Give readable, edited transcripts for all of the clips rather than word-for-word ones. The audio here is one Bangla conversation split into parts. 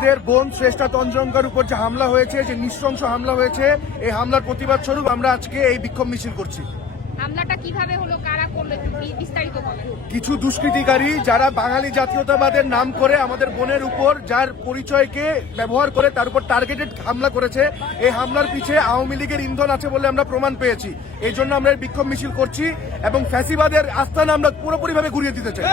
আমাদের বোন শ্রেষ্ঠা তঞ্জঙ্কার উপর যে হামলা হয়েছে, যে নৃশংস হামলা হয়েছে, এই হামলার প্রতিবাদ স্বরূপ আমরা আজকে এই বিক্ষোভ মিছিল করছি। হামলাটা কিভাবে হলো, কারা করলো, একটু বিস্তারিত বলেন। কিছু দুষ্কৃতিকারী যারা বাঙালি জাতীয়তাবাদের নাম করে আমাদের বোনের উপর, যার পরিচয়কে ব্যবহার করে তার উপর টার্গেটেড হামলা করেছে। এই হামলার পিছে আওয়ামী লীগের ইন্ধন আছে বলে আমরা প্রমাণ পেয়েছি। এই জন্য আমরা এই বিক্ষোভ মিছিল করছি এবং ফ্যাসিবাদের আস্থানা আমরা পুরোপুরিভাবে ঘুরিয়ে দিতে চাই।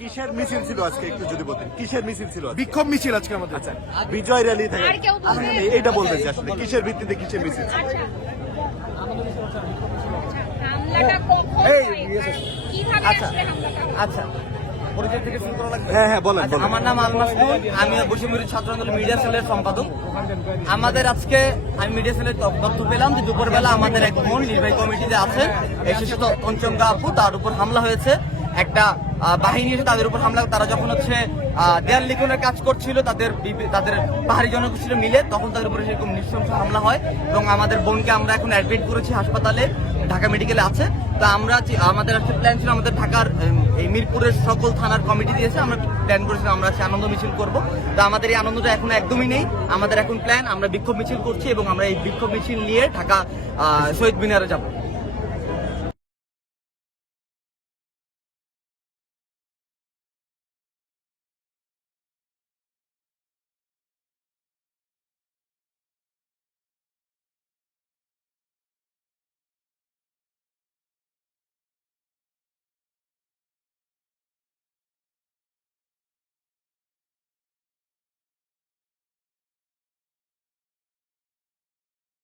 কিসের মিছিল ছিল আজকে একটু যদি বলতেন, কিসের মিছিল ছিল? বিক্ষোভ মিছিল আজকে আমাদের। আচ্ছা, বিজয় র্যালি থেকে আর কেউ বলবে? এইটা বলতেছি আসলে কিসের ভিত্তিতে কিসের মিছিল ছিল? আচ্ছা, হামলাটা কখন এই, হয়? yes, yes. কিভাবে আচ্ছা। আসলে হামলাটা হলো? আচ্ছা, পরিচয় থেকে শুরু করা লাগবে। হ্যাঁ হ্যাঁ বলেন আচ্ছা, বলেন। আমার নাম আলমাসনুল, আমি বসিমুরি ছাত্র আন্দোলন মিডিয়া সেলের সম্পাদক। আমাদের আজকে আমি মিডিয়া সেলের তথ্য পেলাম যে দুপুরবেলা আমাদের এক বোন নির্বাহী কমিটিতে আছেন, এসেছে তো তঞ্চঙ্গা আপু, তার উপর হামলা হয়েছে। একটা বাহিনী এসে তাদের উপর হামলা, তারা যখন হচ্ছে দেয়াল লিখনের কাজ করছিল তাদের পাহাড়ি জনগোষ্ঠী মিলে, তখন তাদের উপরে সেরকম নৃশংস হামলা হয় এবং আমাদের বোনকে আমরা এখন অ্যাডমিট করেছি হাসপাতালে, ঢাকা মেডিকেলে আছে। তো আমরা আমাদের একটা প্ল্যান ছিল, আমাদের ঢাকার এই মিরপুরের সকল থানার কমিটি দিয়েছে, আমরা প্ল্যান করেছিলাম আমরা আনন্দ মিছিল করব। তো আমাদের এই আনন্দটা এখন একদমই নেই। আমাদের এখন প্ল্যান, আমরা বিক্ষোভ মিছিল করছি এবং আমরা এই বিক্ষোভ মিছিল নিয়ে ঢাকা শহীদ মিনারে যাব।